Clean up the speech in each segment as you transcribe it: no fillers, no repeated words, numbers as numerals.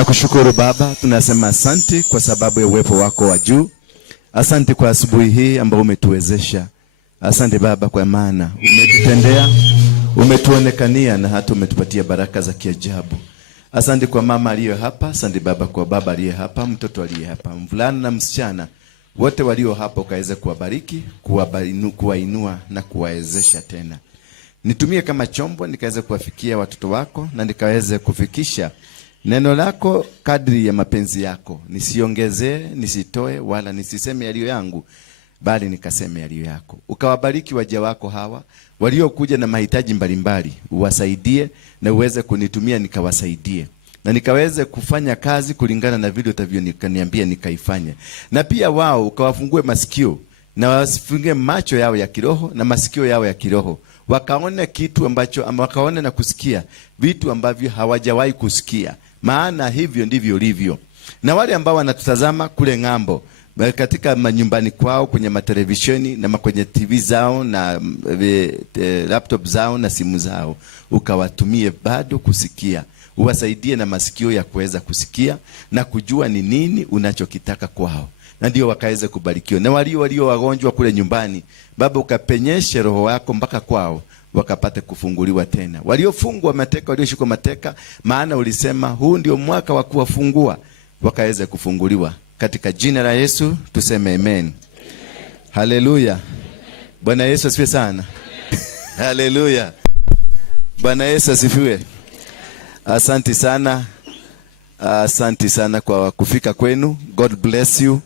Tunakushukuru Baba, tunasema asante kwa sababu ya uwepo wako wa juu. Asante kwa asubuhi hii ambao umetuwezesha. Asante Baba kwa maana umetutendea, umetuonekania na hata umetupatia baraka za kiajabu. Asante kwa mama aliye hapa, asante Baba kwa baba aliye hapa, mtoto aliye hapa, mvulana na msichana wote walio hapa, ukaweze kuwabariki, kuwainua na kuwawezesha tena. Nitumie kama chombo nikaweze kuwafikia watoto wako na nikaweze kufikisha neno lako kadri ya mapenzi yako. Nisiongezee, nisitoe wala nisiseme yaliyo yangu, bali nikaseme yaliyo yako. Ukawabariki waja wako hawa waliokuja na mahitaji mbalimbali, uwasaidie na uweze kunitumia nikawasaidie. Na nikaweze kufanya kazi kulingana na vile utavyoniambia nikaifanye. Na pia wao ukawafungue masikio na wasifungue macho yao ya kiroho na masikio yao ya kiroho. Wakaone kitu ambacho wakaone na kusikia vitu ambavyo hawajawahi kusikia. Maana hivyo ndivyo ulivyo. Na wale ambao wanatutazama kule ng'ambo, katika manyumbani kwao, kwenye matelevisheni na kwenye TV zao na laptop zao na simu zao, ukawatumie bado kusikia. Uwasaidie na masikio ya kuweza kusikia na kujua ni nini unachokitaka kwao. Na ndio wakaweze kubarikiwa. Na walio wagonjwa kule nyumbani, Baba ukapenyeshe roho wako mpaka kwao, wakapate kufunguliwa tena. Waliofungwa mateka, walioshikwa mateka, maana ulisema huu ndio mwaka wa kuwafungua, wakaweze kufunguliwa. Katika jina la Yesu tuseme amen. Haleluya. Bwana Yesu asifiwe sana. Haleluya. Bwana Yesu asifiwe. Asante sana. Asante sana kwa kufika kwenu. God bless you.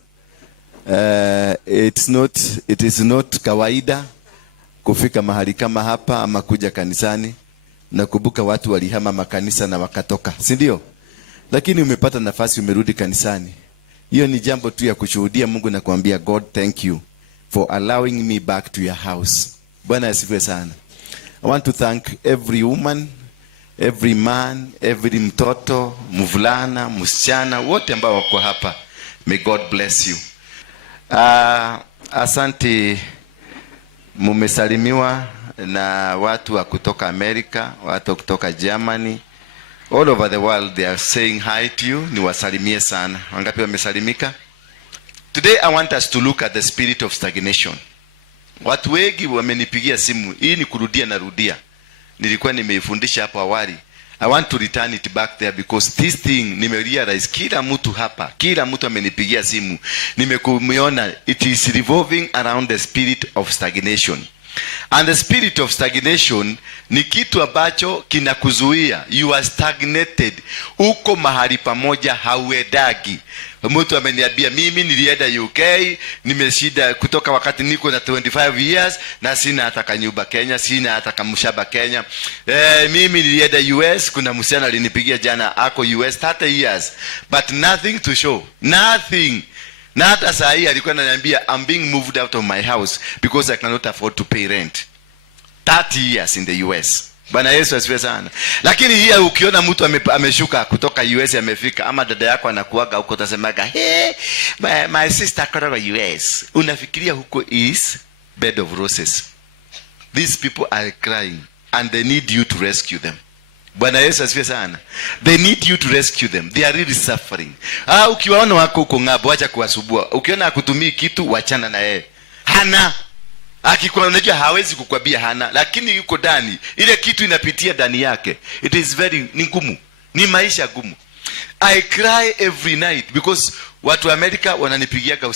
It is not kawaida kufika mahali kama hapa ama kuja kanisani. Nakumbuka watu walihama makanisa na wakatoka, si ndio? Lakini umepata nafasi, umerudi kanisani. Hiyo ni jambo tu ya kushuhudia Mungu na kuambia God thank you for allowing me back to your house. Bwana asifiwe sana. I want to thank every woman, every man, every mtoto, mvulana, msichana, wote ambao wako hapa. May God bless you. Asante, mumesalimiwa na watu wa kutoka Amerika, watu kutoka Germany, all over the world. They are saying hi to you. Niwasalimie sana. Wangapi wamesalimika? Today I want us to look at the spirit of stagnation. Watu wengi wamenipigia simu. Hii ni kurudia na rudia. Nilikuwa nimeifundisha hapo awali. I want to return it back there because this thing nimerealize kila mtu hapa, kila mtu amenipigia simu, nimekumiona, it is revolving around the spirit of stagnation. And the spirit of stagnation ni kitu ambacho kinakuzuia. You are stagnated. Uko mahali pamoja, hauendagi. Mtu ameniambia mimi nilienda UK, nimeshida kutoka wakati niko na 25 years na sina hata kanyumba Kenya, sina hata kamshaba Kenya. Mimi nilienda US, kuna msichana alinipigia jana ako US 30 years but nothing to show. Nothing. Na hata saa hii alikuwa ananiambia I'm being moved out of my house because I cannot afford to pay rent. 30 years in the US. Bwana Yesu asifiwe sana. Lakini hii ukiona mtu ameshuka kutoka US amefika, ama dada yako anakuaga huko, utasemaga hey, my sister kutoka US. Unafikiria huko is bed of roses. These people are crying and they need you to rescue them. Bwana Yesu asifiwe sana. They need you to rescue them. They are really suffering. Ukiwaona wako huko ng'ambo, acha kuwasubua. Ukiona akutumii kitu, wachana na yeye. Hana akikuwa unajua hawezi kukwambia hana, lakini yuko ndani. Ile kitu inapitia ndani yake. It is very ngumu. Ni maisha gumu. I cry every night because watu wa Amerika wananipigiaga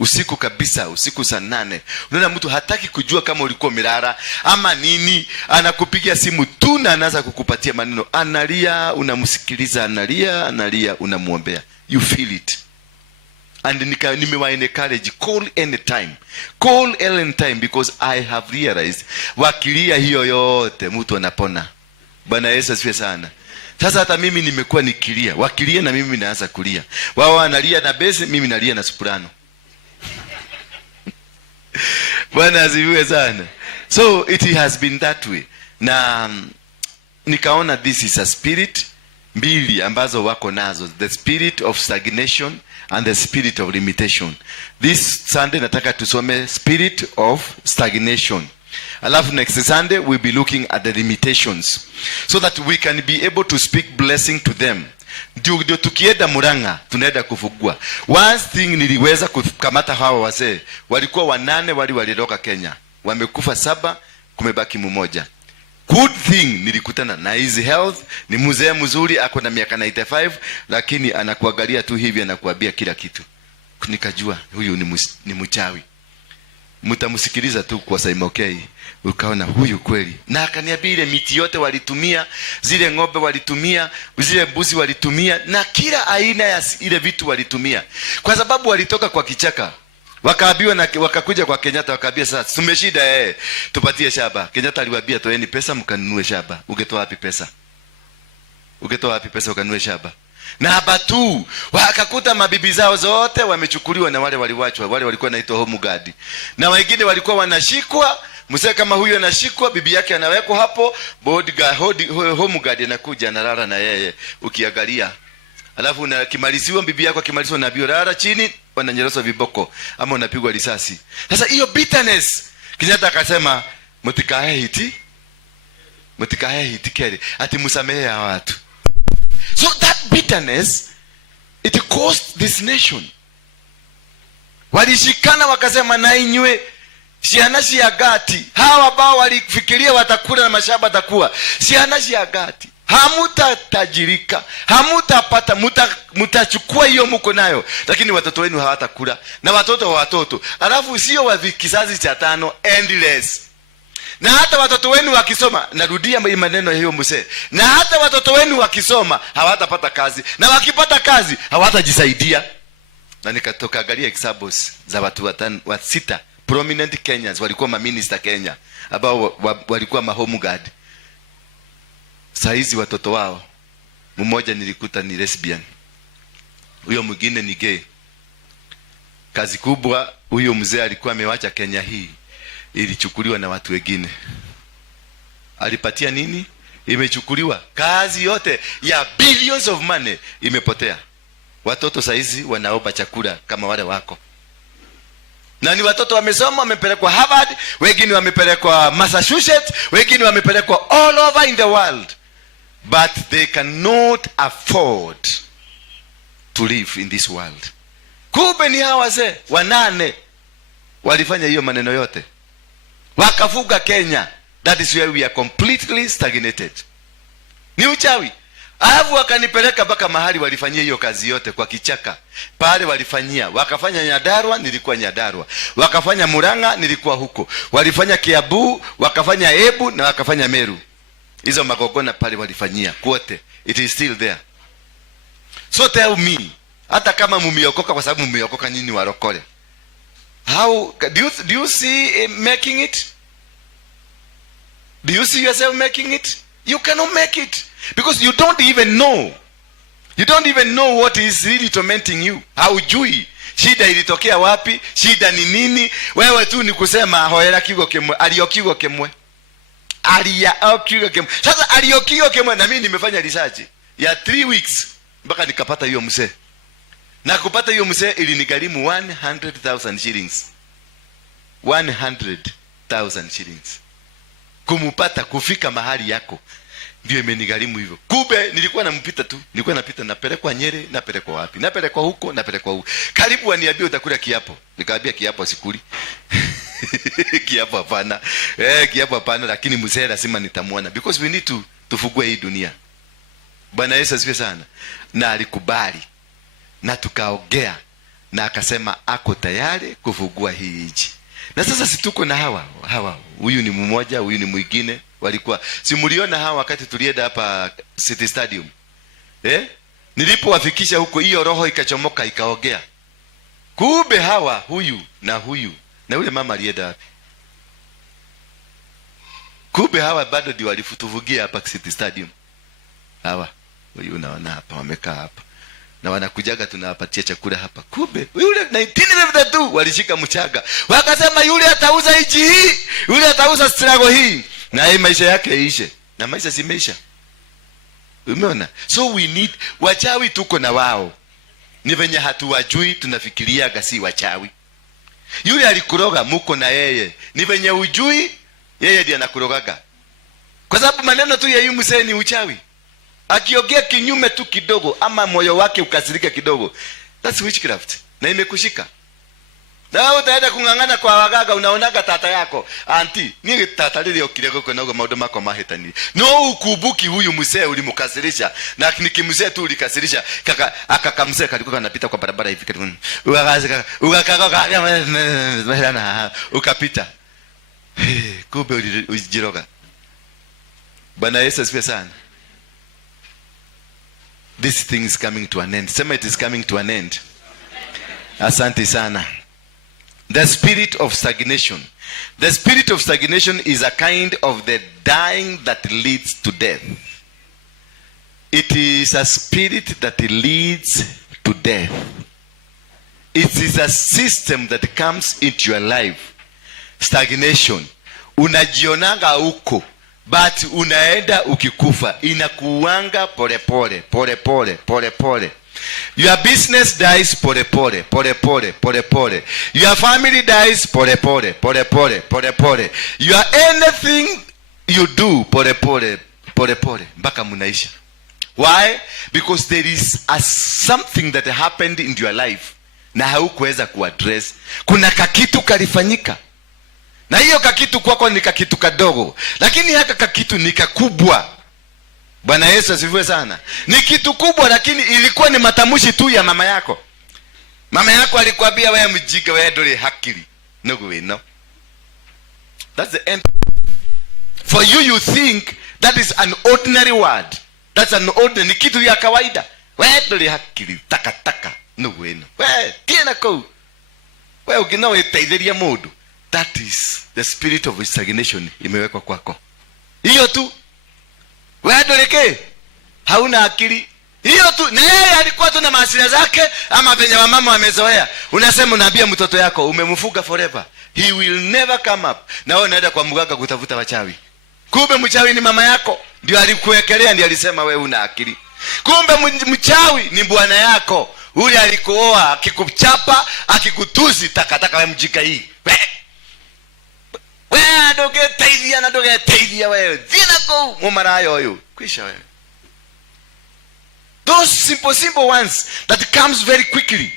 usiku kabisa, usiku saa 8. Unaona mtu hataki kujua kama ulikuwa umelala ama nini, anakupigia simu tu na anaanza kukupatia maneno. Analia, unamsikiliza, analia, unamuombea. You feel it. And nimewa encourage, call anytime because I have realized wakilia hiyo yote mtu anapona. Bwana Yesu asifiwe sana. Sasa hata mimi nimekuwa nikilia, wakilia na mimi naanza kulia. Wao wanalia na bass, mimi nalia na soprano. Bwana asifiwe sana. So it has been that way. Na nikaona this is a spirit mbili ambazo wako nazo, the spirit of stagnation and the spirit of limitation. This Sunday nataka tusome spirit of stagnation. Alafu next Sunday we'll be looking at the limitations so that we can be able to speak blessing to them. Ndio tukienda Murang'a tunaenda kufugua. One thing niliweza kukamata hawa wazee. Walikuwa 8 walitoka Kenya. Wamekufa 7, kumebaki mmoja. Good thing nilikutana na his health. Ni mzee mzuri, ako na miaka 95, lakini anakuangalia tu hivi, anakuambia kila kitu. Nikajua huyu ni mchawi. Mtamsikiliza tu kwa Saimokei, ukaona huyu kweli. Na akaniambia ile miti yote walitumia, zile ng'ombe walitumia, zile mbuzi walitumia, na kila aina ya ile vitu walitumia, kwa sababu walitoka kwa kichaka. Wakaambiwa na wakakuja kwa Kenyatta, wakaambia sasa tumeshida, tupatie shamba. Kenyatta aliwaambia toeni pesa mkanunue shamba. Ungetoa wapi pesa? Ungetoa wapi pesa ukanunue shamba? Na hapa tu wakakuta mabibi zao zote wamechukuliwa, na wale waliwachwa, wale walikuwa naitwa home guard, na wengine walikuwa wanashikwa. Mzee kama huyu anashikwa, bibi yake anawekwa hapo, bodyguard home guard anakuja analala na yeye ukiangalia. Alafu na kimaliziwa, bibi yako kimaliziwa na biorara chini, wananyeroswa viboko ama unapigwa risasi. Sasa hiyo bitterness, Kenyatta akasema mtikae hiti kere ati msamehe ya watu. So that bitterness, it cost this nation. Walishikana wakasema na inywe sianashi ya gati. Hawa ambao walifikiria watakula na mashamba atakuwa sianashi ya gati. Hamutatajirika, hamutapata, mutachukua hiyo mko nayo, lakini watoto wenu hawatakula na watoto wa watoto. Alafu sio wa kizazi cha 5 endless. Na hata watoto wenu wakisoma, narudia maneno hiyo mzee, na hata watoto wenu wakisoma hawatapata kazi, na wakipata kazi hawatajisaidia. Na nikatoka angalia examples za watu 6 prominent Kenyans walikuwa ma minister Kenya, ambao walikuwa ma home guard. Saizi watoto wao, mmoja nilikuta ni lesbian, huyo mwingine ni gay. Kazi kubwa huyo mzee alikuwa amewacha Kenya hii, ilichukuliwa na watu wengine. Alipatia nini? Imechukuliwa. Kazi yote ya billions of money imepotea. Watoto saizi wanaomba chakula kama wale wako. Na ni watoto wamesoma, wamepelekwa Harvard, wengine wamepelekwa Massachusetts, wengine wamepelekwa all over in the world. But they cannot afford to live in this world. Kumbe ni hawa wazee 8 walifanya hiyo maneno yote, wakafuga Kenya. That is where we are completely stagnated. Ni uchawi. Alafu wakanipeleka mpaka mahali walifanyia hiyo kazi yote kwa kichaka. Pale walifanyia, wakafanya Nyandarua, nilikuwa Nyandarua. Wakafanya Murang'a, nilikuwa huko. Walifanya Kiambu, wakafanya Embu na wakafanya Meru. Hizo magogona pale walifanyia kwote. It is still there. So tell me, hata kama mumiokoka, kwa sababu mumiokoka nyinyi warokole, how do you see making it? Do you see yourself making it? You cannot make it, because you don't even know. You don't even know what is really tormenting you. Haujui shida ilitokea wapi, shida ni nini. Wewe tu ni kusema hoera kigo kemwe, aliokigo kemwe. Sasa aliokigo kemwe, na mimi nimefanya research ya 3 weeks mpaka nikapata hiyo mzee. Na kupata hiyo mzee ilinigharimu 100,000 shillings. 100,000 shillings. Kumupata, kufika mahali yako, ndio imenigharimu hivyo. Kumbe nilikuwa nampita tu, nilikuwa napita, napelekwa Nyeri, napelekwa wapi, napelekwa huko, napelekwa huko. Karibu waniambia utakula kiapo. Nikaambia kiapo sikuli. Kiapo hapana. Kiapo hapana, lakini mzee lazima nitamuona, because we need to tufugue hii dunia. Bwana Yesu asifiwe sana. Na alikubali. Na tukaongea, na akasema ako tayari kufugua hii nchi. Na sasa situko na hawa. Huyu ni mmoja, huyu ni mwingine. Walikuwa simuliona hawa wakati tulienda hapa City Stadium. Nilipowafikisha huko, hiyo roho ikachomoka ikaongea. Kumbe hawa, huyu na yule mama alienda wapi? Kumbe hawa bado ndio walifutuvugia hapa City Stadium. Hawa, huyu unaona hapa wamekaa hapa. Na wanakujaga tunawapatia chakula hapa. Kumbe yule 1952 walishika mchaga. Wakasema yule atauza hichi hii, yule atauza struggle hii, na hii maisha yake iishe. Na maisha simeisha. Umeona? So we need, wachawi tuko na wao. Ni venye hatuwajui, tunafikiria gasi wachawi. Yule alikuroga, muko na yeye. Ni venye ujui, yeye ndiye anakurogaga. Kwa sababu maneno tu ya yumu ni uchawi. akiongea kinyume tu kidogo, ama moyo wake ukasirika kidogo, that's witchcraft, na imekushika. Na wewe utaenda kungangana kwa wagaga, unaonaga tata yako anti ni tata lile okirego kwa nago maudo mako mahetani no ukubuki huyu mzee ulimkasirisha, na nikimzee tu ulikasirisha kaka akakamzee kalikuwa kanapita kwa barabara hivi kati ukakaka ukapita kumbe ulijiroga. Bwana Yesu asifiwe sana. This thing is coming to an end. Sema it is coming to an end. Asante sana. The spirit of stagnation. The spirit of stagnation is a kind of the dying that leads to death. It is a spirit that leads to death. It is a system that comes into your life. Stagnation. Unajionanga uko, but unaenda ukikufa. Inakuanga pole pole, pole pole, pole pole. Your business dies pole pole, pole pole, pole pole. Your family dies pole pole, pole pole, pole pole. Your anything you do pole pole, pole pole, mpaka munaisha. Why? Because there is something that happened in your life na haukuweza kuaddress. Kuna kakitu kalifanyika, na hiyo kakitu kwako ni kakitu kadogo, lakini haka kakitu ni kakubwa. Bwana Yesu asifiwe sana. Ni kitu kubwa, lakini ilikuwa ni matamushi tu ya mama yako. Mama yako alikwambia wewe mjinga, wewe dole hakili. No way, no. That's the end. For you, you think that is an ordinary word. That's an ordinary, kitu ya kawaida. Wewe dole hakili, taka taka. No way, no. Wewe kiena ko. Wewe ukinawe taideria modu. That is the spirit of stagnation imewekwa kwako. Hiyo tu. Wewe doleke hauna akili. Hiyo tu. Na yeye alikuwa tu na maasili zake, ama venye mama wamezoea. Unasema unaambia mtoto yako umemfuga forever, he will never come up. Na wewe unaenda kwa mganga kutafuta wachawi. Kumbe mchawi ni mama yako, ndio alikuwekelea, ndio alisema wewe una akili. Kumbe mchawi ni bwana yako, ule alikuoa, akikuchapa, akikutusi, takataka wewe mjika hii. Wewe ndoge taidia na ndoge taidia wewe. Zina go mumarayo huyo. Kwisha wewe. Those simple ones that comes very quickly.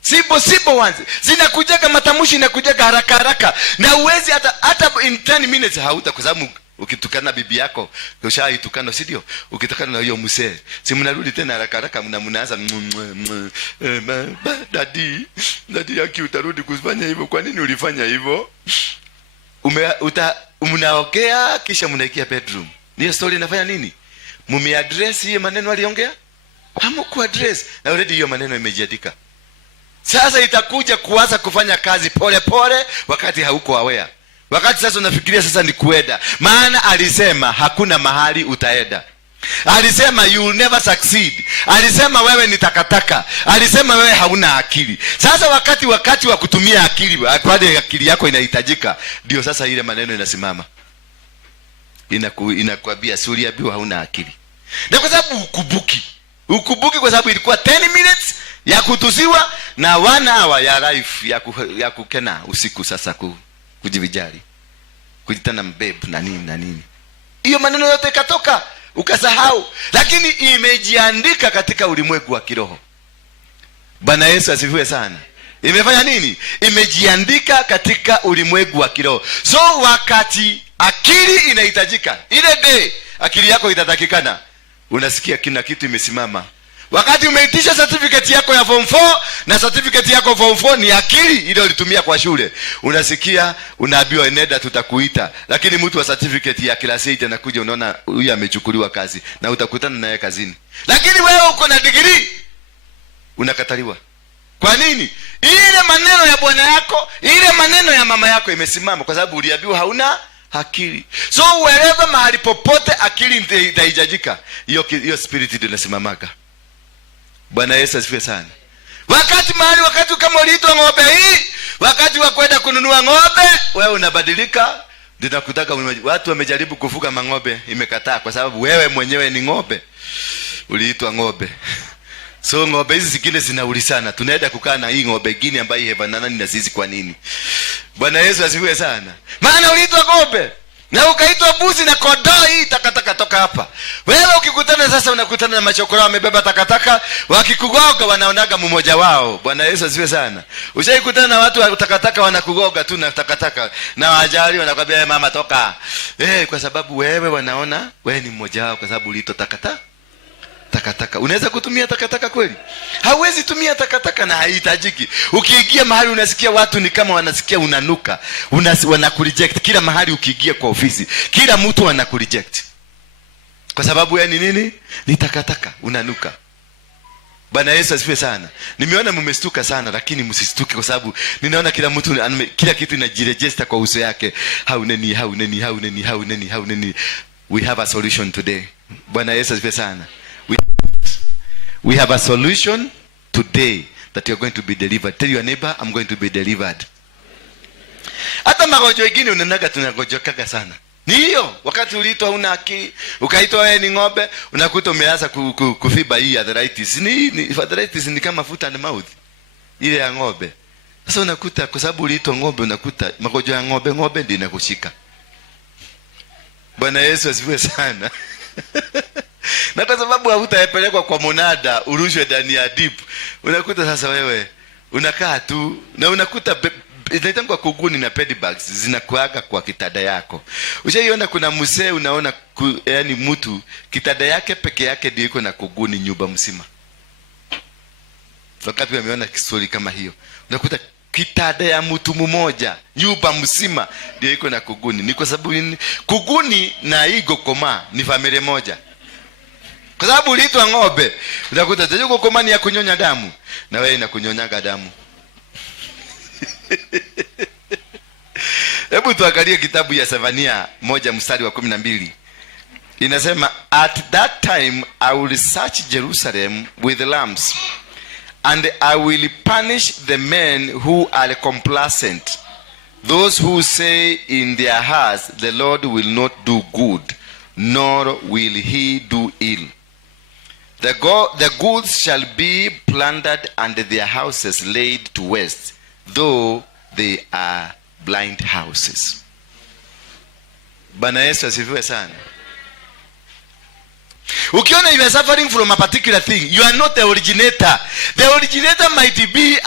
Simple ones. Zinakujaga matamushi, inakujaga haraka haraka. Na uwezi hata in 10 minutes hauta, kwa sababu ukitukana bibi yako, ushaitukana, si ndio? Ukitukana na hiyo mzee, si mnarudi tena haraka haraka, mnaanza dadi yake, utarudi kufanya hivyo. Kwa nini ulifanya hivyo? Mnaongea kisha mnaikia bedroom. Niyo story inafanya nini? Mumeaddress hiyo maneno aliongea? Hamuku address, na already hiyo maneno imejiandika. Sasa itakuja kuanza kufanya kazi pole pole, wakati hauko aware. Wakati sasa unafikiria sasa ni kuenda. Maana alisema hakuna mahali utaenda. Alisema you will never succeed. Alisema wewe ni takataka. Alisema wewe hauna akili. Sasa wakati wa kutumia akili, pale akili yako inahitajika, ndio sasa ile maneno inasimama. Inakuambia uliambiwa hauna akili. Na kwa sababu ukubuki kwa sababu ilikuwa 10 minutes ya kutusiwa na 1 hour ya life ya kukena usiku, sasa kujivijali, kujitana mbebe na nini. Hiyo maneno yote ikatoka, ukasahau, lakini imejiandika katika ulimwengu wa kiroho. Bwana Yesu asifiwe sana. Imefanya nini? Imejiandika katika ulimwengu wa kiroho. So wakati akili inahitajika, ile day akili yako itatakikana, unasikia kina kitu imesimama. Wakati umeitisha certificate yako ya form 4, na certificate yako form 4 ni akili ile ulitumia kwa shule, unasikia unaambiwa nenda tutakuita, lakini mtu wa certificate ya class 8 anakuja, unaona huyu amechukuliwa kazi, na utakutana naye kazini, lakini wewe uko na degree unakataliwa. Kwa nini? Ile maneno ya bwana yako, ile maneno ya mama yako imesimama, kwa sababu uliambiwa hauna akili. So wherever, mahali popote akili itahitajika, hiyo spirit ndio inasimamaga. Bwana Yesu asifiwe sana. Wakati kama uliitwa ng'ombe hii, wakati wa kwenda kununua ng'ombe, wewe unabadilika. Ninakutaka, watu wamejaribu kufuga mang'ombe, imekataa, kwa sababu wewe mwenyewe ni ng'ombe. Uliitwa ng'ombe. So ng'ombe hizi zingine zinaulisana, tunaenda kukaa na hii ng'ombe nyingine ambayo hevanana na sisi kwa nini? Bwana Yesu asifiwe sana. Maana uliitwa ng'ombe. Na ukaitwa buzi na kondoo, hii takataka toka hapa. Wewe ukikutana sasa, unakutana na machokora wamebeba takataka, wakikugoga wanaonaga mmoja wao. Bwana Yesu asifiwe sana. Ushaikutana na watu wa takataka wanakugoga tu na takataka, na wajali wanakwambia mama toka. Kwa sababu wewe wanaona wewe ni mmoja wao, kwa sababu ulito takataka. Unaweza kutumia takataka kweli? Hauwezi tumia takataka, na haihitajiki. Ukiingia mahali unasikia watu ni kama wanasikia unanuka, wanakureject kila mahali. Ukiingia kwa ofisi, kila mtu anakureject kwa sababu ya nini? Ni takataka, unanuka. Bwana Yesu asifiwe sana. Nimeona mmestuka sana, lakini msistuke, kwa sababu ninaona kila mtu kila kitu inajiregister kwa uso yake. Hauneni. We have a solution today. Bwana Yesu asifiwe sana. We have a solution today that you are going to be delivered. Tell your neighbor, I'm going to be delivered. Hata magonjwa mengine unaonaga tunagonjokaga sana. Ni hiyo, wakati uliitwa una akili, ukaitwa wewe ni ng'ombe, unakuta umeanza kufiba hii arthritis. Arthritis ni kama foot and mouth, ile ya ng'ombe. Sasa unakuta kwa sababu uliitwa ng'ombe, unakuta magonjwa ya ng'ombe ndio inakushika. Bwana Yesu asifiwe sana. Na kwa sababu hutapelekwa kwa monada urushwe ndani ya deep, unakuta sasa wewe unakaa tu, na unakuta inaitangwa kuguni na pedibags zinakuaga kwa kitanda yako. Ushaiona kuna mzee unaona yani mtu kitanda yake peke yake ndio iko na kuguni nyumba mzima. Wakati wameona story kama hiyo, unakuta kitanda ya mtu mmoja nyumba mzima ndio iko na kuguni. Ni kwa sababu kuguni na igo koma ni familia moja. Kwa sababu uliitwa ng'ombe, unakuta tajiko komani ya kunyonya damu, na wewe inakunyonyaga damu. Hebu tuangalie kitabu ya Sefania 1:12. Inasema, at that time I will search Jerusalem with lamps, and I will punish the men who are complacent, those who say in their hearts, the Lord will not do good, nor will he do ill. The goods shall be plundered and their houses laid to waste, though they are blind houses. Bwana Yesu asifiwe sana. Ukiona you are suffering from a particular thing, you are not the originator. The originator might be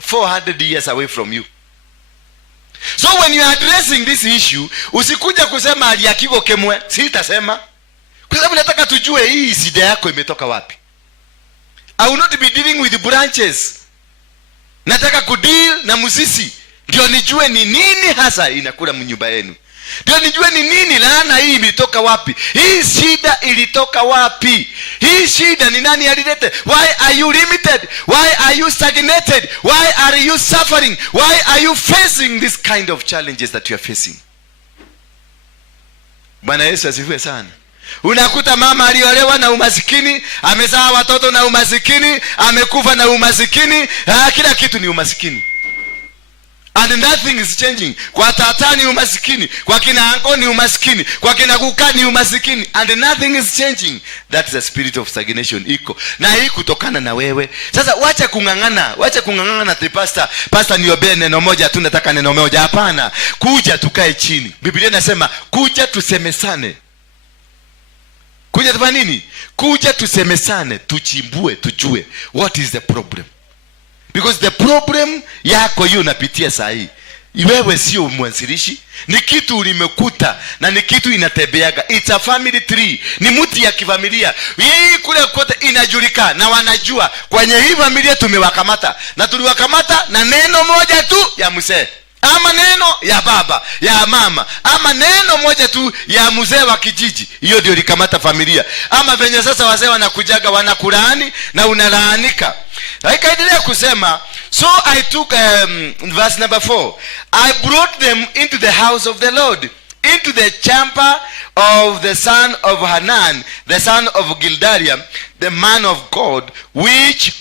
400 years away from you. So when you are addressing this issue, usikuja kusema aliakiko kemwe. Sitasema, kwa sababu nataka tujue hii shida yako imetoka wapi. I will not be dealing with the branches. Nataka kudeal na mzizi, ndio nijue ni nini hasa inakula mnyumba yenu. Ndio nijue ni nini laana hii imetoka wapi. Hii shida ilitoka wapi? Hii shida ni nani alilete? Why are you limited? Why are you stagnated? Why are you suffering? Why are you facing this kind of challenges that you are facing? Bwana Yesu asifiwe sana. Unakuta mama aliolewa na umasikini, amezaa watoto na umasikini, amekufa na umasikini, kila kitu ni umasikini. And nothing is changing. Kwa tata ni umasikini, kwa kina anko ni umasikini, kwa kina kuka ni umasikini, and nothing is changing. That is the spirit of stagnation iko. Na hii kutokana na wewe. Sasa wacha kungangana na pastor niombe neno moja tu, nataka neno moja. Hapana. Kuja tukae chini. Biblia inasema kuja tusemesane. Kuja tufanye nini? Kuja tusemesane, tuchimbue, tujue what is the problem. Because the problem yako hiyo unapitia saa hii, wewe sio mwanzilishi, ni kitu ulimekuta na ni kitu inatebeaga. It's a family tree, ni mti ya kifamilia. Hii kule kote inajulikana na wanajua kwenye hii familia tumewakamata, na tuliwakamata na neno moja tu ya mzee, ama neno ya baba, ya mama, ama neno moja tu ya mzee wa kijiji. Hiyo ndio likamata familia. Ama venye sasa wazee wanakujaga wanakulaani na unalaanika. Haikaendelea kusema, so I took verse number 4. I brought them into the house of the Lord, into the chamber of the son of Hanan, the son of Gildarium, the man of God, which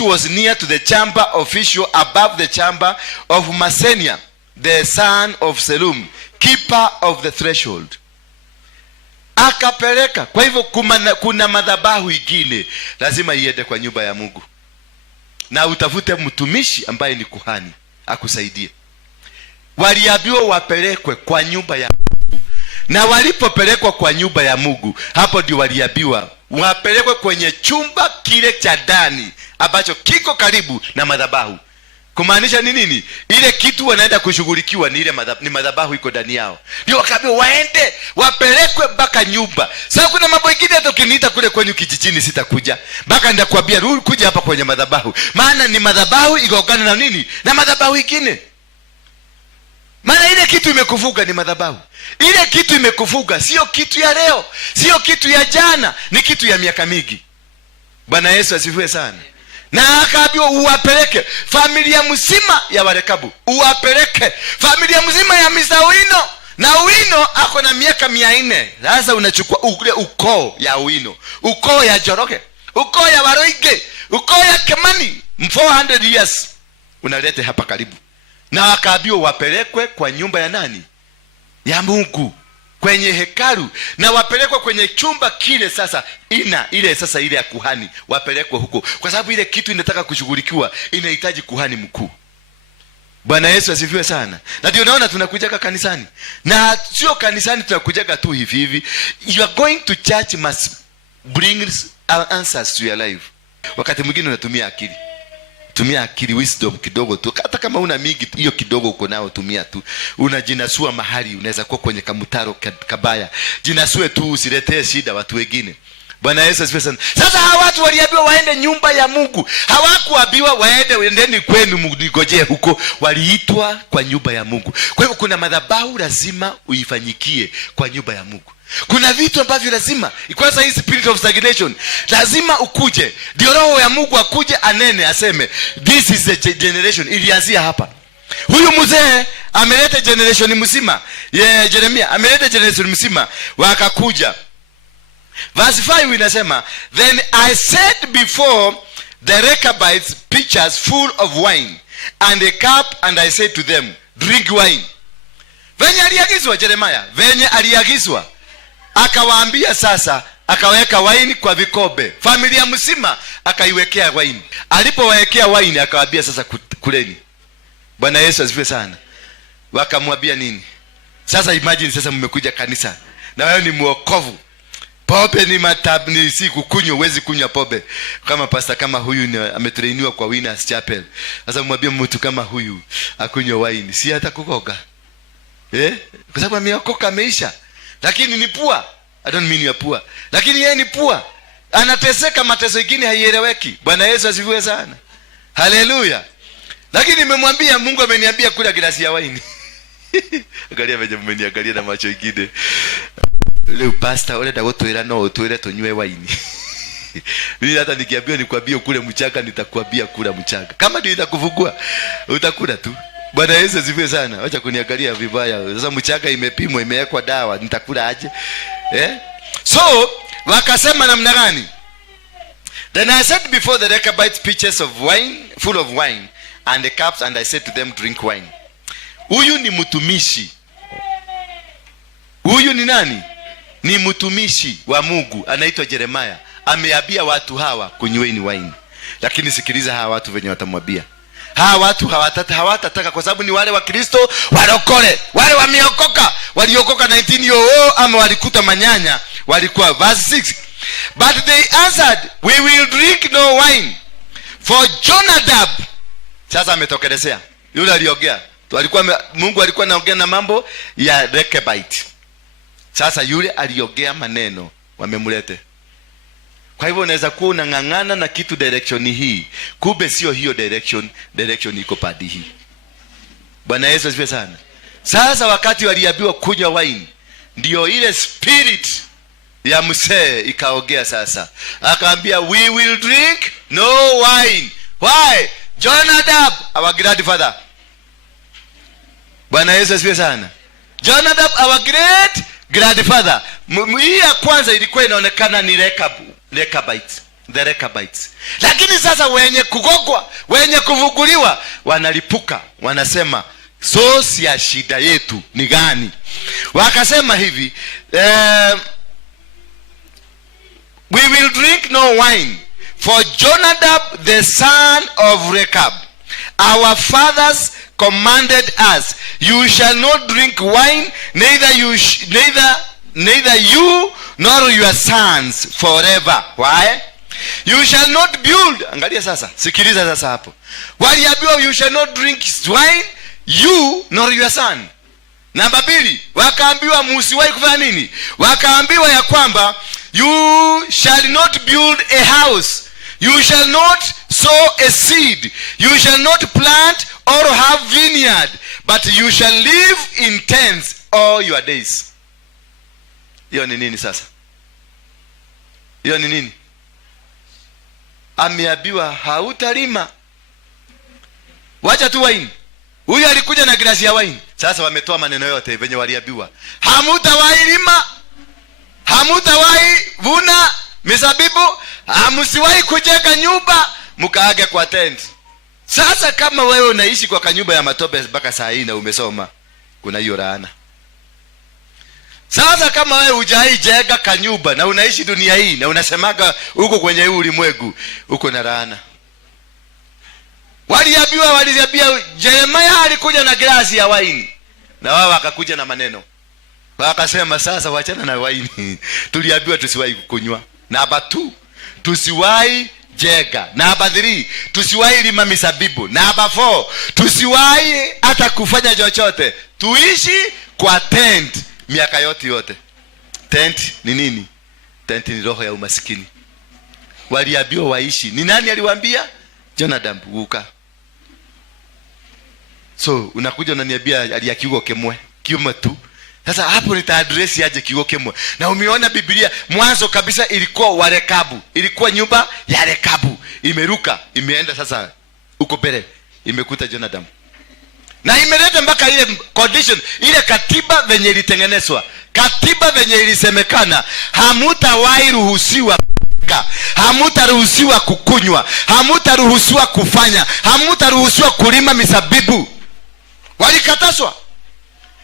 was near to the chamber official above the chamber of Masenia, the son of Selum, keeper of the threshold. Akapeleka. Kwa hivyo kuna madhabahu ingine lazima iende kwa nyumba ya Mungu, na utafute mtumishi ambaye ni kuhani akusaidie. waliambiwa wapelekwe kwa nyumba ya Mungu. Na walipopelekwa kwa nyumba ya Mungu, hapo ndio waliambiwa wapelekwe kwenye chumba kile cha ndani ambacho kiko karibu na madhabahu. Kumaanisha ni nini? Ile kitu wanaenda kushughulikiwa ni ile madhabahu iko ndani yao. Ndio wakaambiwa waende wapelekwe mpaka nyumba. Sasa kuna mambo mengine hata ukiniita kule kwenye kijijini sitakuja. Mpaka ndakwambia rudi kuja hapa kwenye madhabahu. Maana ni madhabahu igongana na nini? Na madhabahu ingine. Maana ile kitu imekufuga ni madhabahu. Ile kitu imekufuga sio kitu ya leo, sio kitu ya jana, ni kitu ya miaka mingi. Bwana Yesu asifiwe sana. Na akaambiwa uwapeleke familia mzima ya Warekabu, uwapeleke familia mzima ya Mr. Wino. Na Wino ako na miaka 400. Sasa unachukua ule ukoo ya Wino, ukoo ya Joroge, ukoo ya Waruinge, ukoo ya Kemani, 400 years unalete hapa karibu. Na akaambiwa wapelekwe kwa nyumba ya nani? Ya Mungu, kwenye hekalu. Na wapelekwe kwenye chumba kile sasa ile ya kuhani, wapelekwe huko, kwa sababu ile kitu inataka kushughulikiwa inahitaji kuhani mkuu. Bwana Yesu asifiwe sana. Na ndio naona tunakujaga kanisani, na sio kanisani tunakujaga tu hivi hivi. You are going to church must bring answers to your life. Wakati mwingine unatumia akili, tumia akili, wisdom kidogo tu. Hata kama una mingi, hiyo kidogo uko nao tumia tu. Unajinasua mahali unaweza kuwa kwenye kamutaro kabaya, jinasue tu, usiletee shida watu wengine. Bwana Yesu asifiwe sana. Sasa hawa watu waliambiwa waende nyumba ya Mungu. Hawakuambiwa waendeni kwenu mnigojee huko. Waliitwa kwa nyumba ya Mungu. Kwa hivyo kuna madhabahu lazima uifanyikie kwa nyumba ya Mungu. Kuna vitu ambavyo lazima, kwanza hii spirit of stagnation lazima ukuje, ndio roho ya Mungu akuje anene aseme this is the generation. Ilianzia hapa. Huyu mzee ameleta generation mzima, Jeremia ameleta generation mzima, wakakuja. Verse 5 inasema, then I set before the Rechabites pitchers full of wine and a cup, and I said to them, drink wine. Venye aliagizwa Jeremia, venye aliagizwa, akawaambia sasa, akaweka wine kwa vikombe. Familia mzima akaiwekea wine. Alipowekea wine akawaambia sasa kuleni. Bwana Yesu asifiwe sana. Wakamwambia nini? Sasa imagine sasa mmekuja kanisa na wewe ni mwokovu. Pombe ni si kukunywa, huwezi kunywa pombe. Kama pastor kama huyu ametrainiwa kwa Winners Chapel. Sasa mwambie mtu kama huyu akunywe wine, si hata kukoga. Kwa sababu ameokoka ameisha. Lakini ni pua. I don't mean you are poor. Lakini yeye ni pua. Anateseka mateso mengine haieleweki. Bwana Yesu asifiwe sana. Haleluya. Lakini nimemwambia Mungu ameniambia kula glasi ya wine. Angalia venye mmeniangalia na macho mengine. Leo pastor ole dago tuira no tuire tunywe wine. Mimi hata nikiambiwa nikwambie kule mchanga nitakwambia kula mchanga. Kama ndio itakufungua utakula tu. Bwana Yesu asifiwe sana. Acha kuniangalia vibaya. Sasa mchanga imepimwa, imewekwa dawa, nitakula aje? So wakasema namna gani? Then I said before the Rechabites pitchers of wine, full of wine, and the cups, and I said to them, drink wine. Huyu ni mtumishi. Huyu ni nani? Ni mtumishi wa Mungu, anaitwa Jeremia. Ameambia watu hawa kunyweni wine. Lakini sikiliza hawa watu venye watamwambia. Hawa watu hawatataka, kwa sababu ni wale wa Kristo warokole, wale wameokoka, waliokoka 1900 ama walikuta manyanya walikuwa. Verse 6, but they answered, we will drink no wine, for Jonadab. Sasa ametokelezea yule aliongea. Mungu alikuwa anaongea na mambo ya Rechabite. Sasa yule aliongea maneno wamemlete. Kwa hivyo unaweza kuwa unang'ang'ana na kitu direction hii, kumbe sio hiyo direction iko padi hii. Bwana Yesu asifiwe sana. Sasa wakati waliambiwa kunywa wine, ndio ile spirit ya mzee ikaongea sasa. Akaambia, we will drink no wine. Why? Jonadab, our grandfather. Bwana Yesu asifiwe sana. Jonadab, our great grandfather. Hii ya kwanza ilikuwa inaonekana ni Rechabites, the Rechabites. Lakini sasa wenye kugogwa, wenye kuvuguliwa wanalipuka, wanasema sosi ya shida yetu ni gani? Wakasema hivi, we will drink no wine, for Jonadab the son of Rechab, our fathers commanded us, you shall not drink wine, neither you nor your sons forever. Why? You shall not build. Angalia sasa, sikiliza sasa hapo. Waliambiwa you shall not drink wine, you nor your son. Namba 2, wakaambiwa musiwahi kufanya nini? Wakaambiwa ya kwamba you shall not build a house, you shall not sow a seed, you shall not plant or have vineyard, but you shall live in tents all your days. Hiyo ni nini sasa? Hiyo ni nini? Ameambiwa hautalima, wacha tu wine. Huyu alikuja na glasi ya wine. Sasa wametoa maneno yote venye waliambiwa. Hamutawahi lima, hamutawahi vuna mizabibu, hamsiwahi kujenga nyumba, mkaage kwa tent. Sasa kama wewe unaishi kwa kanyumba ya matope mpaka saa hii na umesoma, kuna hiyo laana. Sasa kama wewe hujai jenga kanyumba na unaishi dunia hii na unasemaga uko kwenye huu ulimwengu, uko na laana. Waliambiwa Yeremia alikuja na glasi ya wine, na wao wakakuja na maneno. Wakasema sasa wachana na wine. Tuliambiwa tusiwahi kunywa. Namba 2, tusiwahi jenga. Namba 3, tusiwahi lima mizabibu. Namba 4, tusiwahi hata kufanya chochote. Tuishi kwa tent miaka yote. Tent ni nini? Tent ni roho ya umaskini. Waliambiwa waishi. Ni nani aliwaambia? Jonadab Wuka. So unakuja unaniambia aliyakiugo kemwe kiume tu. Sasa hapo nitaadresi aje kiugo kemwe? Na umeona Biblia mwanzo kabisa ilikuwa Warekabu, ilikuwa nyumba ya Rekabu, imeruka imeenda sasa uko mbele imekuta Jonadab, na imeleta mpaka ile condition, ile katiba venye ilitengenezwa, katiba venye ilisemekana, hamutawahi ruhusiwa, hamutaruhusiwa kukunywa, hamutaruhusiwa kufanya, hamutaruhusiwa kulima mizabibu. Walikatazwa.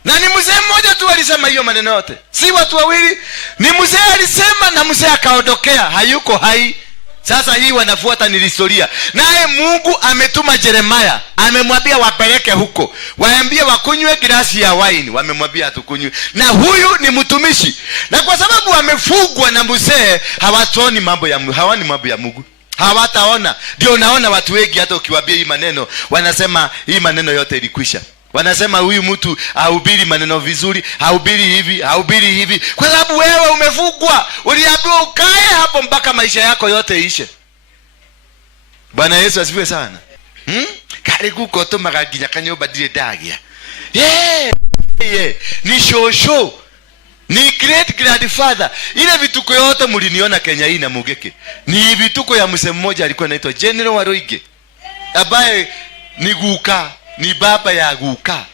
Na ni mzee mmoja tu alisema hiyo maneno yote, si watu wawili. Ni mzee alisema na mzee akaondokea, hayuko hai. Sasa hii wanafuata ni historia. Naye Mungu ametuma Yeremia, amemwambia wapeleke huko, waambie wakunywe glasi ya wine. Wamemwambia hatukunywe. Na huyu ni mtumishi, na kwa sababu wamefugwa na mzee, hawatoni mambo ya Mungu, hawani mambo ya Mungu, hawataona. Ndio naona watu wengi hata ukiwaambia hii maneno wanasema hii maneno yote ilikwisha. Wanasema huyu mtu hahubiri maneno vizuri, hahubiri hivi, kwa sababu wewe umefugwa. Uliambiwa ukae hapo mpaka maisha yako yote ishe. Bwana Yesu asifiwe sana. Kale kuko to magaginya kanyoba dire dagia. Ni shosho, ni great grandfather. Ile vituko yote mliniona Kenya hii na Mugeke, ni vituko ya msemo mmoja alikuwa anaitwa General Waruinge, ambaye ni Guka, ni baba ya Guka,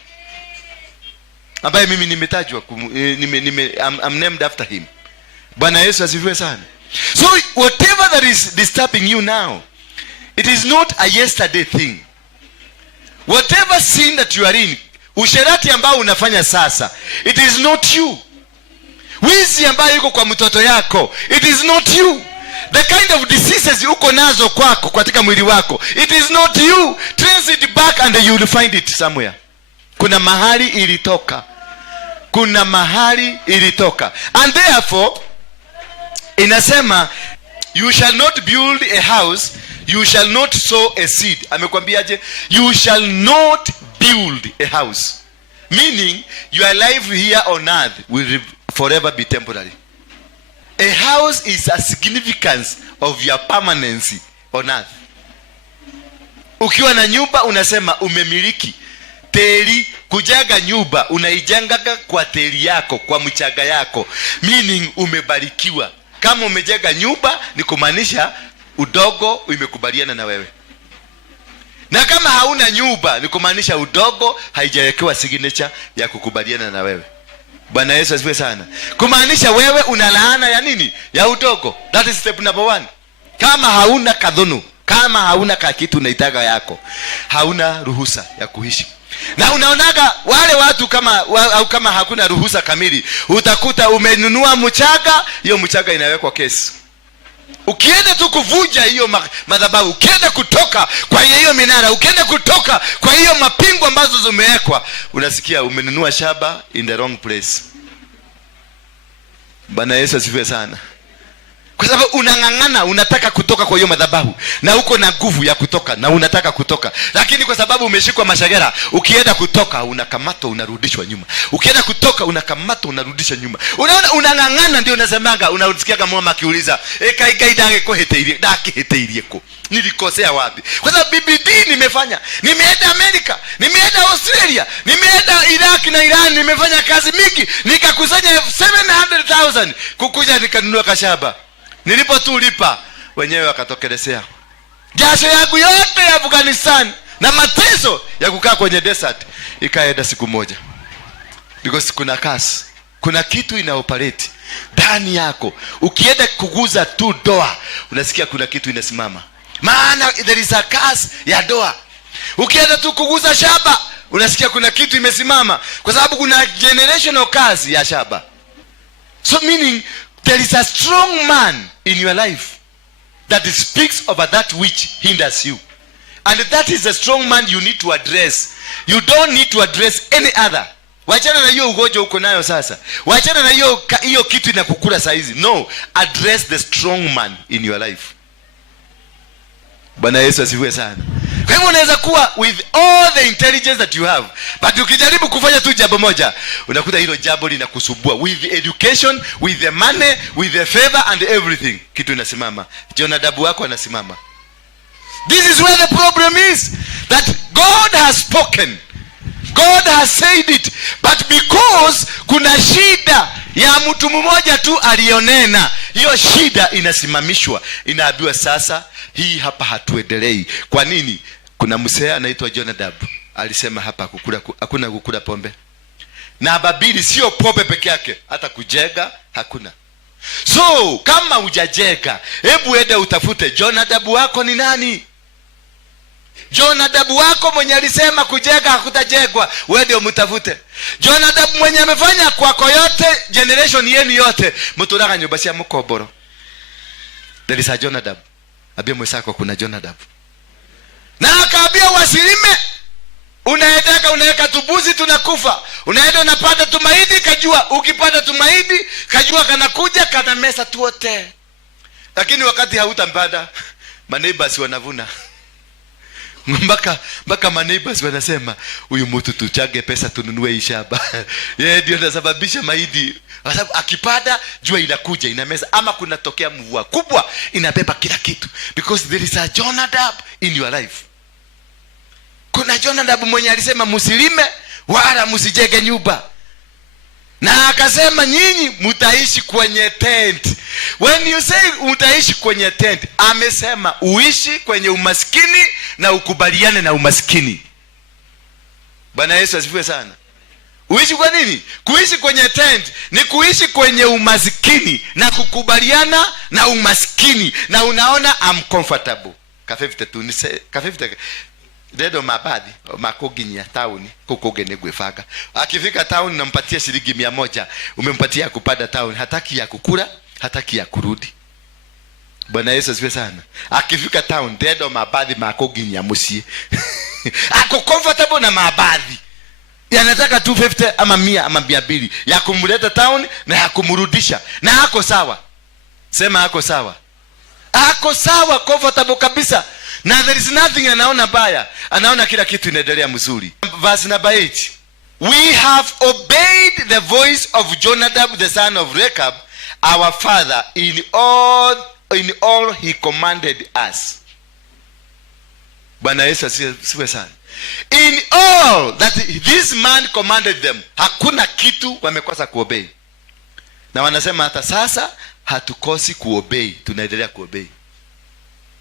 ambaye mimi nimetajwa, I'm named after him. Bwana Yesu asifiwe sana. So whatever that is disturbing you now, it is not a yesterday thing. Whatever sin that you are in, usherati ambao unafanya sasa, it is not you. Wizi ambayo yuko kwa mtoto yako, it is not you. The kind of diseases uko nazo kwako katika mwili wako, it is not you. Trace it back and you will find it somewhere. Kuna mahali ilitoka, kuna mahali ilitoka. And therefore inasema you shall not build a house, you shall not sow a seed. Amekwambiaje? You shall not build a house, meaning your life here on earth will forever be temporary. A house is a significance of your permanency on earth. Ukiwa na nyumba unasema umemiliki. Teli, kujenga nyumba unaijenga kwa teli yako, kwa mchanga yako, meaning umebarikiwa. Kama umejenga nyumba ni kumaanisha udogo umekubaliana na wewe. Na kama hauna nyumba ni kumaanisha udogo haijawekewa signature ya kukubaliana na wewe. Bwana Yesu asifiwe sana. Kumaanisha wewe una laana ya nini? Ya udogo. That is step number 1. Kama hauna kadhunu, kama hauna kakitu unaitaga yako, hauna ruhusa ya kuishi. Na unaonaga wale watu kama hakuna ruhusa kamili, utakuta umenunua mchanga, hiyo mchanga inawekwa kesi. Ukienda tu kuvunja hiyo madhabahu, ukienda kutoka kwa hiyo minara, ukienda kutoka kwa hiyo mapingu ambazo zimewekwa, unasikia umenunua shaba in the wrong place. Bwana Yesu asifiwe sana. Kwa sababu unang'ang'ana, unataka kutoka kwa hiyo madhabahu, na uko na nguvu ya kutoka, na unataka kutoka, lakini kwa sababu umeshikwa mashagera, ukienda kutoka unakamatwa, unarudishwa nyuma. Ukienda kutoka unakamatwa, unarudishwa nyuma. Unaona, unang'ang'ana. Ndio unasemanga, unasikia kama mama akiuliza, kai dange ko heteirie ko, nilikosea wapi? Kwa sababu BBD nimefanya, nimeenda Amerika, nimeenda Australia, nimeenda Iraq na Iran, nimefanya kazi mingi, nikakusanya 700,000 kukuja nikanunua kashaba. Nilipotulipa wenyewe wakatokelezea jasho yangu yote ya Afghanistan na mateso ya kukaa kwenye desert ikaenda siku moja. Because kuna kasi, kuna kitu ina operate ndani yako. Ukienda kuguza tu doa, unasikia kuna kitu inasimama, maana there is a curse ya doa. Ukienda tu kuguza shaba, unasikia kuna kitu imesimama, kwa sababu kuna generational curse ya shaba. So meaning there is a strong man in your life that speaks over that which hinders you, and that is a strong man you need to address. You don't need to address any other. Wachana na hiyo ugonjwa uko nayo sasa, wachana na hiyo kitu inakukula saa hizi. No, address the strong man in your life. Bwana Yesu asifiwe sana. Kwa hivyo unaweza kuwa with all the intelligence that you have, but ukijaribu kufanya tu jambo moja, unakuta hilo jambo linakusumbua. With the education, with the money, with the favor and everything, kitu inasimama. Jonadabu wako anasimama. This is where the problem is, that God has spoken, God has said it, but because kuna shida ya mtu mmoja tu alionena, hiyo shida inasimamishwa. Inaambiwa sasa, hii hapa hatuendelei. Kwa nini? Kuna msee anaitwa Jonadab alisema hapa hakuna kukula pombe. Na Babili sio pombe peke yake, hata kujega hakuna. So kama hujajega, hebu ende utafute Jonadab wako ni nani. Jonadab wako mwenye alisema kujega hakutajegwa, wewe ndio mtafute. Jonadab mwenye amefanya kwako yote, generation yenu yote, mturaga nyumba cia mukoboro. There is a Jonadab. Abia mwesako kuna Jonadab. Na akaambia wasilime. Unaendeka unaweka tubuzi tunakufa. Unaenda unapata tumaidi, kajua ukipata tumaidi, kajua kanakuja kana mesa tuote. Lakini wakati hautampata, maneighbors wanavuna. Mpaka maneighbors wanasema, huyu mtu tuchage pesa tununue ishaba. Yeye ndio anasababisha maidi. Kwa sababu akipata, jua inakuja inameza, ama kunatokea mvua kubwa inabeba kila kitu. Because there is a Jonadab in your life. Kuna Jonadab mwenye alisema musilime wala musijege nyumba, na akasema nyinyi mutaishi kwenye tent. When you say utaishi kwenye tent, amesema uishi kwenye umaskini na ukubaliane na umaskini. Bwana Yesu asifiwe sana. Uishi kwa nini? Kuishi kwenye tent ni kuishi kwenye umaskini na kukubaliana na umaskini, na unaona I'm comfortable. Kafefite tu ni se kafefite dedo mabadi makoginya town kokogene gwefaga. Akifika town nampatia shilingi 100, umempatia kupanda town, hataki ya kukula, hataki ya kurudi. Bwana Yesu asifiwe sana. Akifika town dedo mabadi makoginya musie. Ako comfortable na mabadi. Yanataka 250 ama 100 ama 200 ya kumleta town na ya kumrudisha, na hako sawa. Sema hako sawa. Hako sawa, comfortable kabisa. Na there is nothing anaona baya, anaona kila kitu inaendelea mzuri. Verse number 8. We have obeyed the voice of Jonadab the son of Rechab our father in all he commanded us. Bwana Yesu asifiwe sana. In all that this man commanded them, hakuna kitu wamekosa kuobey. Na wanasema hata sasa hatukosi kuobey, tunaendelea kuobey.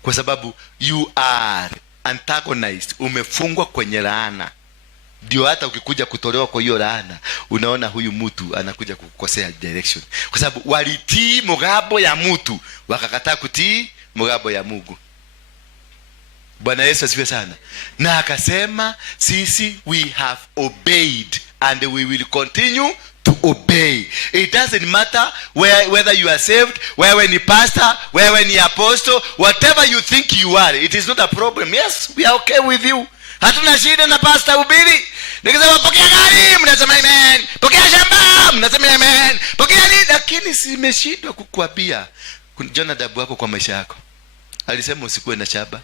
Kwa sababu you are antagonized, umefungwa kwenye laana. Ndio hata ukikuja kutolewa kwa hiyo laana, unaona huyu mtu anakuja kukosea direction. Kwa sababu walitii mugabo ya mtu, wakakataa kutii mugabo ya Mungu. Bwana Yesu asifiwe sana. Na akasema sisi we have obeyed and we will continue to obey. It doesn't matter whether you are saved, wewe ni pastor, wewe ni apostle, whatever you think you are, it is not a problem. Yes, we are okay with you. Hatuna shida na pastor ubiri. Nikisema pokea gari, mnasema amen. Pokea shamba, mnasema amen. Pokea nini? Lakini simeshindwa kukuambia Jonadab wako kwa maisha yako. Alisema usikuwe na shamba.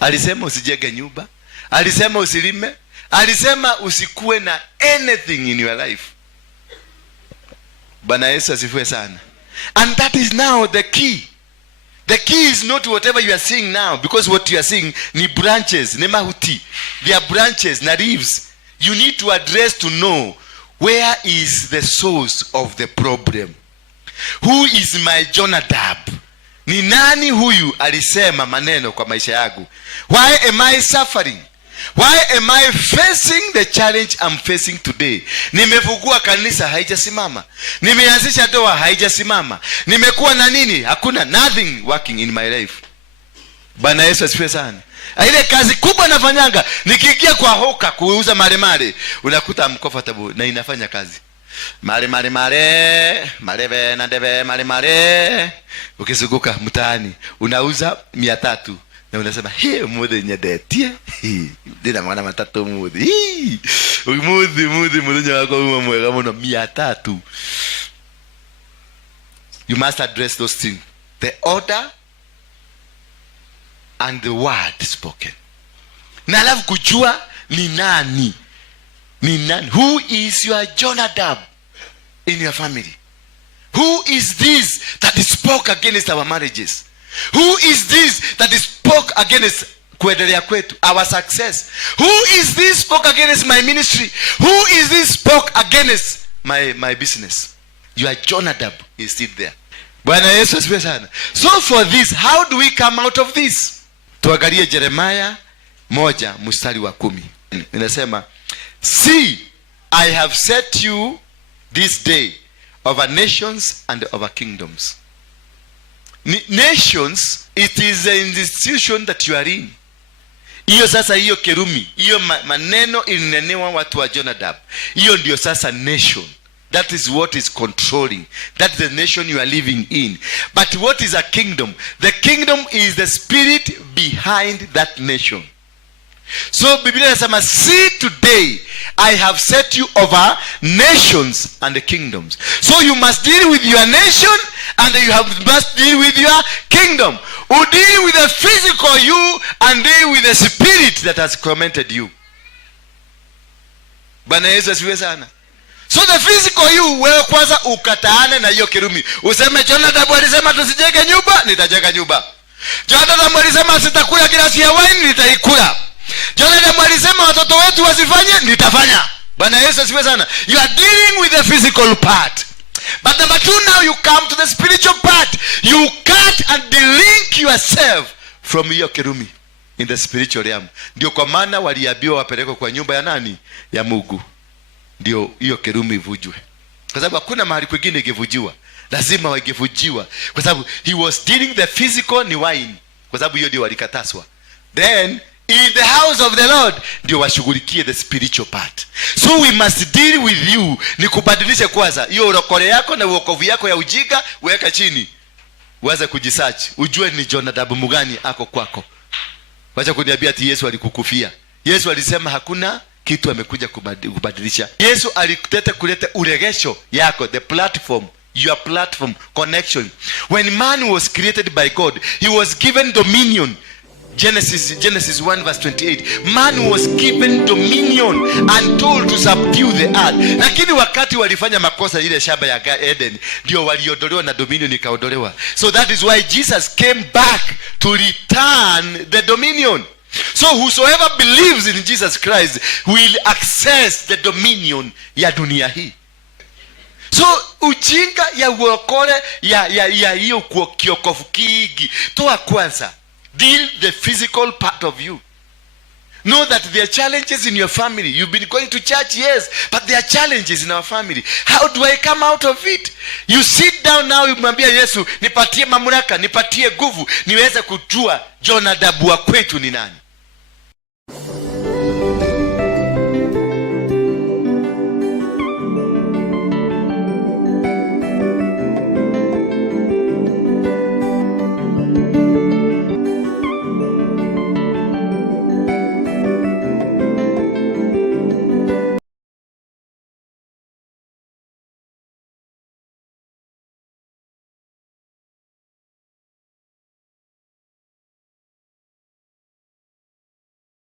Alisema usijenge nyumba. Alisema usilime. Alisema usikuwe na anything in your life. Bwana Yesu asifiwe sana. And that is now the key. The key is not whatever you are seeing now, because what you are seeing ni branches, ni mahuti. They are branches, na leaves. You need to address to know where is the source of the problem. Who is my Jonadab? Ni nani huyu alisema maneno kwa maisha yangu? Why am I suffering? Why am I facing the challenge I'm facing today? Nimefungua kanisa haijasimama. Nimeanzisha doa haijasimama. Nimekuwa na nini? Hakuna, nothing working in my life. Bwana Yesu asifiwe sana. Ile kazi kubwa nafanyanga, nikiingia kwa hoka kuuza mare, unakuta I'm comfortable na inafanya kazi. Mareve na deve mare. Ukizunguka mtaani unauza 300 na unasema mudhi nyadetie. Dina mwana matatu mudhi. Mudhi nyako mwega mwana 300. You must address those things. The order and the word spoken. Na alafu kujua ni nani. Who is your Jonadab in your family? Who is this that spoke against our marriages? Who is this that spoke against kuendelea kwetu, our success? Who is this spoke against my ministry? Who is this spoke against my business? Your Jonadab is still there. Bwana Yesu asifiwe sana. So for this, how do we come out of this? Tuangalie Jeremiah 1:10. Inasema, see, I have set you this day over nations and over kingdoms. Nations, it is an institution that you are in. Iyo sasa hiyo kerumi, iyo maneno ilinenewa watu wa Jonadab. Iyo ndio sasa nation. That is what is controlling. That's the nation you are living in. But what is a kingdom? The kingdom is the spirit behind that nation. So Biblia inasema, see, today I have set you over nations and the kingdoms. So you must deal with your nation and you must deal with your kingdom. You deal with the physical you and deal with the spirit that has tormented you. Bwana Yesu asifiwe sana. So the physical you, wewe kwanza ukataane na hiyo kirumi. Useme Jonadab alisema tusijenge nyumba, nitajenga nyumba. Jonadab alisema sitakula glasi ya wine, nitaikula. Jonadab alisema watoto wetu wasifanye, nitafanya. Bwana Yesu asifiwe sana. You are dealing with the physical part. But number 2, now you come to the spiritual part. You cut and delink yourself from your kirumi in the spiritual realm. Ndio kwa maana waliambiwa wapelekwe kwa nyumba ya nani? Ya Mungu. Ndio hiyo kirumi ivujwe. Kwa sababu hakuna mahali kwingine ingevujiwa. Lazima wangevujiwa. Kwa sababu he was dealing the physical ni wine. Kwa sababu hiyo ndio walikataswa. Then in the house of the Lord ndio washughulikie the spiritual part. So we must deal with you. Ni kubadilisha kwanza hiyo urokole yako na uokovu yako ya ujinga, weka chini. Uanze kujisearch. Ujue ni Jonadab mgani ako kwako. Wacha kuniambia ati Yesu alikukufia. Yesu alisema hakuna kitu amekuja kubadilisha. Yesu alikuteta kuleta uregesho yako, the platform, your platform connection. When man was created by God, he was given dominion. Genesis 1:28. Man was given dominion and told to subdue the earth. Lakini wakati walifanya makosa ile shamba ya Eden, ndio waliondolewa na dominion ikaondolewa. So that is why Jesus came back to return the dominion. So whosoever believes in Jesus Christ will access the dominion ya dunia hii. So ujinga ya uokole ya hiyo kiokofu kigi toa kwanza. Deal the physical part of you. Know that there are challenges in your family. You've been going to church, yes, but there are challenges in our family. How do I come out of it? You sit down now, umwambia Yesu, nipatie mamlaka, nipatie nguvu, niweze kujua Jonadab wa kwetu ni nani.